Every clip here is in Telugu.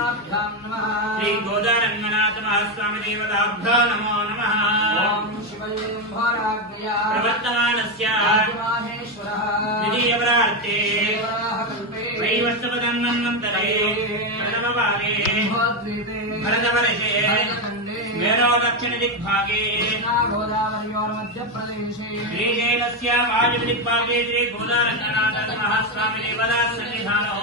श्री गोदारंगनाथ महास्वामी देवताभ्यो नमो नमः। ओम प्रवर्तमानस्य द्वितीयवरार्ते वैवस्वतन्मन्वन्तरे प्रथमवारे भरतवर्षे मेरो दक्षिणदिग्भागे श्रीशैलस्य वायुदिग्भागे श्री गोदारंगनाथ महास्वामी देवता सन्निधानो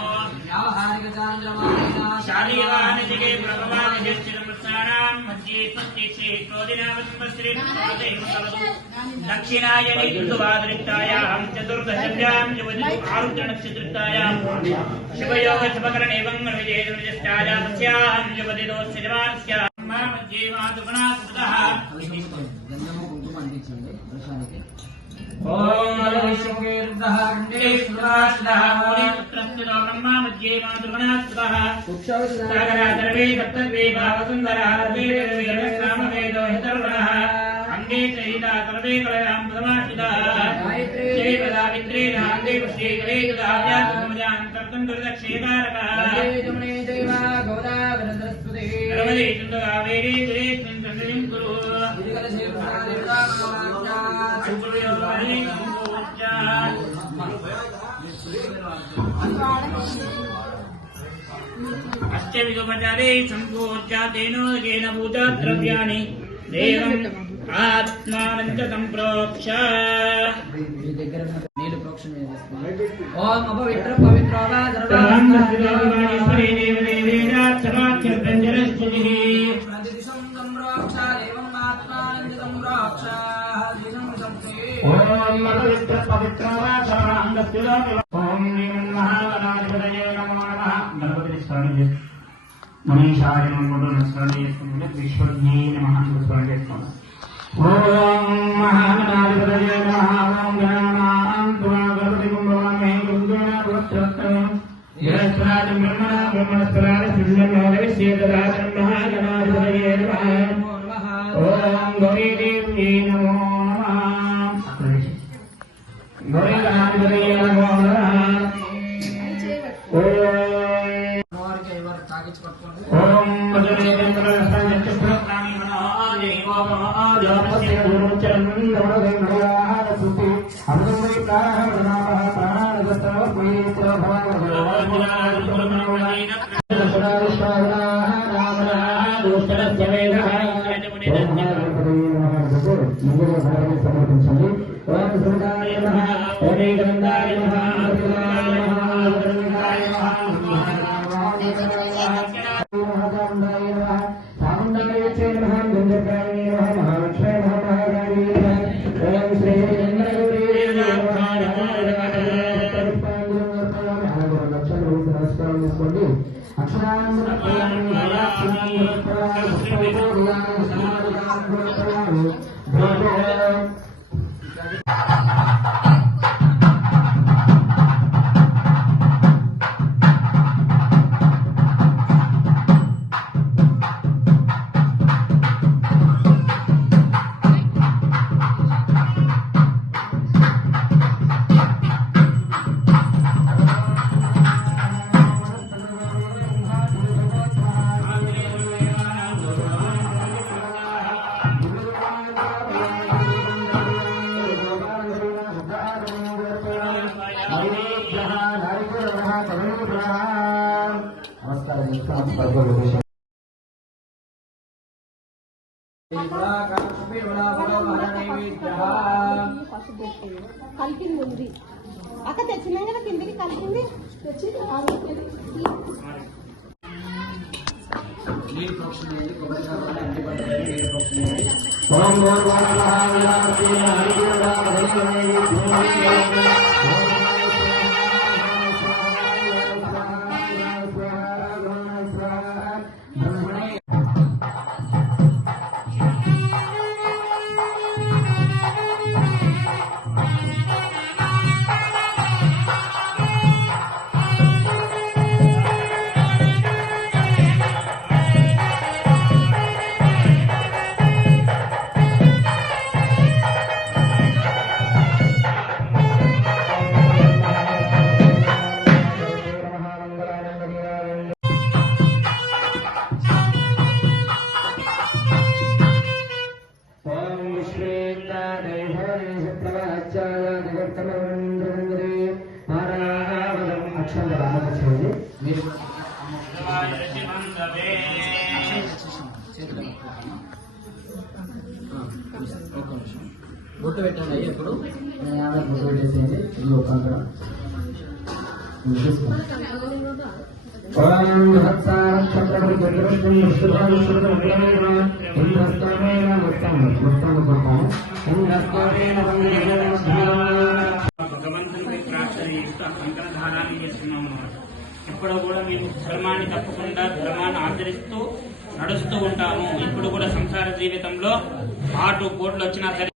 शालीयवाहनजिगे प्रभवादिश्चिरमृत्सानां मध्ये स्वस्तिक्षे क्रोधिनावसंवत्सरे दक्षिणायने ऋतुवादरिक्तायां चतुर्दशभ्यां आरुद्रनक्षत्रयुक्तायां शुभयोग शुभकरणे मंगलविजयज्येष्ठायां तस्यां युवतिदोत्सजमानस्यां मध्ये मातुगुणाकृतः ओम विश्वकीर्तः कंडेश्वराश्रः मोनिपुत्रस्य ब्रह्मा मध्ये मातुगुणाकृतः सागराधर्वे कर्तव्ये भावसुन्दरः वेदवेदनामवेदो हितर्वणः अंगे चैता सर्वे कलयां प्रथमाश्रितः जयपदावित्रे नान्दे पुष्टे कले युधाव्यात्मजान् कर्तुं दुर्दक्षेकारकः जमुने देवा गोदावरदस्पते नर्मदे चन्द्रकावेरी तुले चन्द्रनिं कुरु अष्टविधोपचारे सम्पूज्य तेनोदकेन भूतद्रव्याणि देवम् आत्मानं च सम्प्रोक्ष ओम अपवित्र पवित्र वा सर्वांगस्वरूपाणीश्वरे देवदेवेन सर्वाख्यर्पञ्जरस्तुतिः प्रतिदिशं सम्प्रोक्ष एवम् आत्मानं च सम्प्रोक्ष ओम अपवित्र पवित्र वा सर्वांगस्वरूपाणि ओम महागणाधिपतये नमो नमः गणपति स्वामी मनीषाय नमो नमः विश्वज्ञे नमः स्वामी ओम महागणाधिपतये नमः ओम गणानां गणपति कुम्भवामे गुरुगणा पुरस्कृतं यस्राज ब्रह्मणस्पराय सिद्धमोदयस्येतराजं महागणाधिपतये नमः ओम गौरीदेव्यै नमो नमः गौरीगणाधिपतये नमो नमः ओम मधुरेन्द्रस्तानि मनोदेवो जोपस्य गुरुचरणं नमोदेवयारसुति अमृतमय प्राणः प्राणगतः पवित्र समर्పించండి ఓం సుందాయ నమః ఓం గంధాయ నమః కలిపింది ఉంది అక్క తెచ్చినా కదా కిందకి కలిపింది తెచ్చి బొట్టు పెట్టండి అయ్యి ఎప్పుడు భగవంతునికి ప్రార్థన చేస్తూ ఆ కంకణధారాన్ని చేస్తున్నాం అన్నమాట. ఇప్పుడు కూడా మేము ధర్మాన్ని తప్పకుండా ధర్మాన్ని ఆచరిస్తూ నడుస్తూ ఉంటాము. ఇప్పుడు కూడా సంసార జీవితంలో ఆటు పోట్లు వచ్చినా సరే